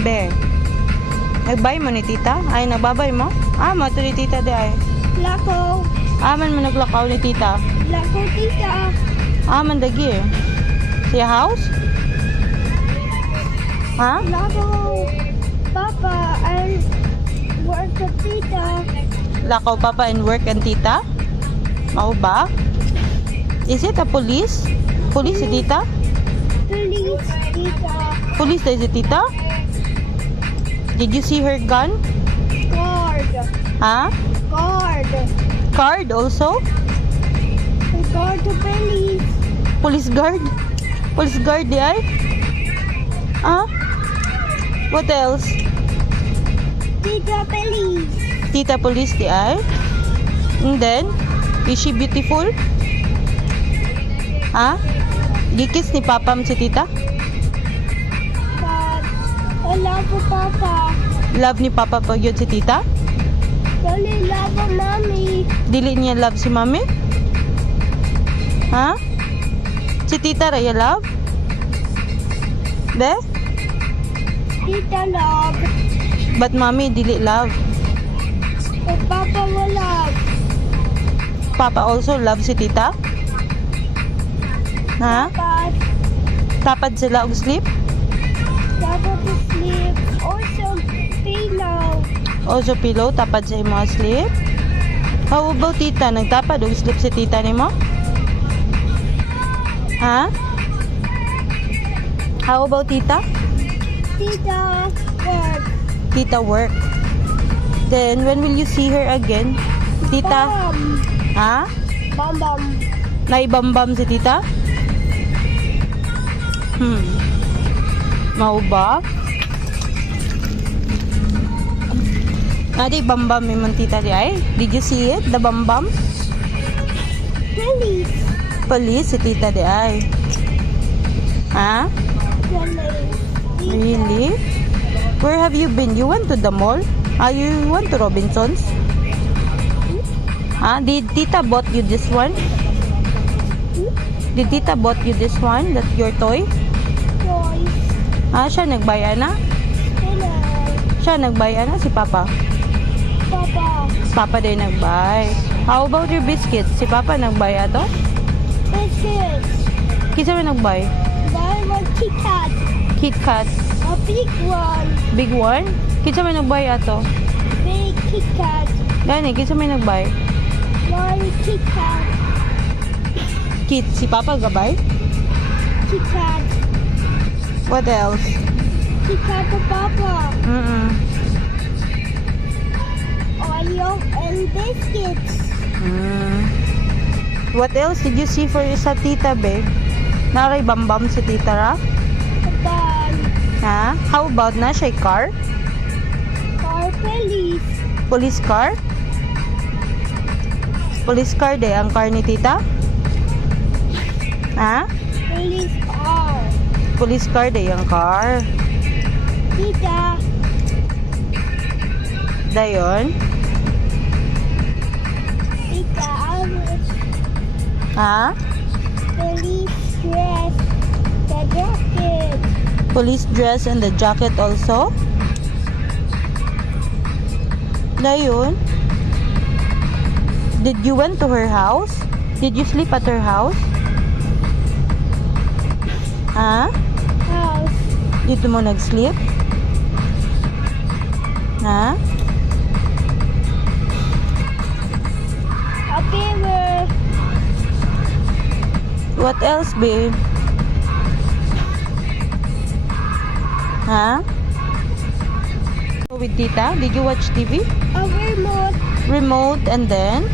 Be. Nagbay mo ni tita? Ay, nagbabay mo? Mo to ni tita di ay. Lako. Man mo naglakaw ni tita. Lako, tita. Man dagi eh. Siya house? Ha? Lako. Papa, and work with tita. Lakaw papa and work and tita? Mau ba? Is it a police? Police si tita? Police, tita. Police na si tita? Did you see her gun? Guard. Ha? Guard. Card also? Guard to police. Police guard? Police guard di ay? What else? Tita police. Tita police di ay? And then, is she beautiful? Gikis ni papam si tita? But I love Papa. Love ni papa pa yun si tita? Only love mommy. Dili niya love si mami? Si tita raya love? Be? Tita love. But mami dili love? And Papa will love. Papa also love si tita? But Tapad sila og sleep? Papa to sleep. Also pillow. Also pillow, tapad sa imo sleep? How about tita? Nagtapad og sleep si tita nimo? How about tita? Tita work. Tita work. Then, when will you see her again? Tita? Bum bum. Naibambam si tita? Mau ba? Di bambam yung tita di ay? Did you see it? The bambam? Police. Police si tita di ay. Really? Where have you been? You went to the mall? You went to Robinsons? Did tita bought you this one? Did tita bought you this one? That's your toy? Toys. Siya nagbaya na? Hello. Siya nagbaya na? Si Papa? Papa. Papa din nagbay. How about your biscuits? Si Papa nagbaya to? Biscuits. Kisa mo nagbay? Buy one Kit Kat. Kit Kat. A big one. Big one? Kisa mo nagbay ato? Big Kit Kat. Gani, kisa mo nagbay? One Kit Kat. Kit. Si Papa gabay? Kit Kat. What else? Kit Kat to Papa. Oreo and biscuits. What else did you see for sa tita, babe? Naray bambam si tita ra? A bun. How about na siya car? Car police. Police car? Police car de ang car ni tita? Police car. Police car de ang car. Tita. Dayon? Tita. Police dress. The jacket. Police dress and the jacket also? Dayon? Did you went to her house? Did you sleep at her house? House. Dito mo nag-sleep? A beaver. What else, babe? With tita? Did you watch TV? A remote. Remote and then?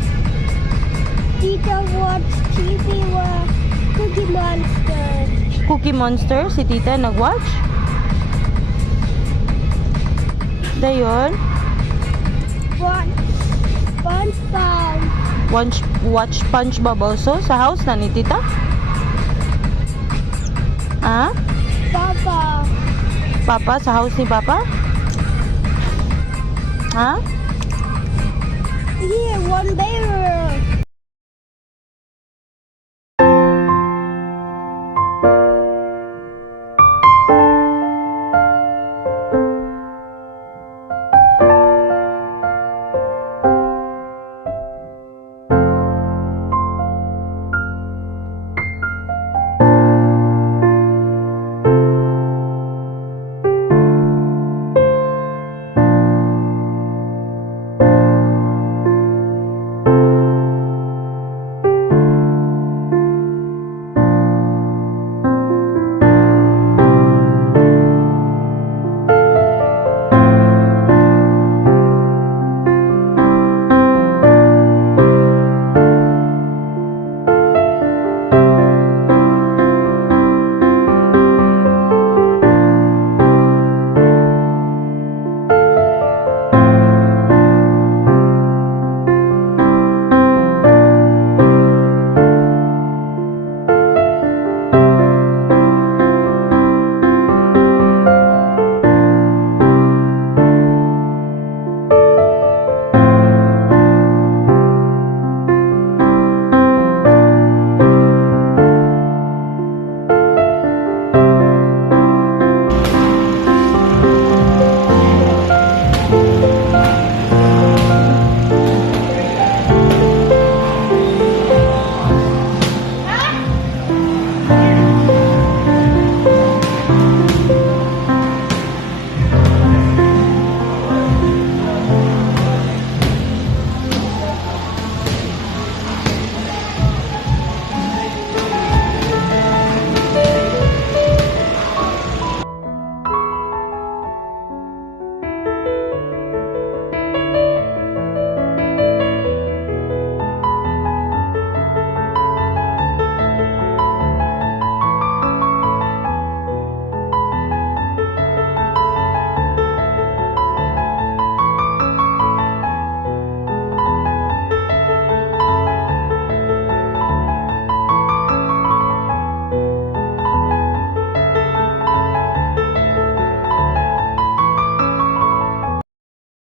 Tita watch TV with Cookie Monster. Cookie Monster? Si tita nag-watch? Dayon? Watch SpongeBob also? Sa house na ni tita? Papa. Papa? Sa house ni Papa? Here, one bear.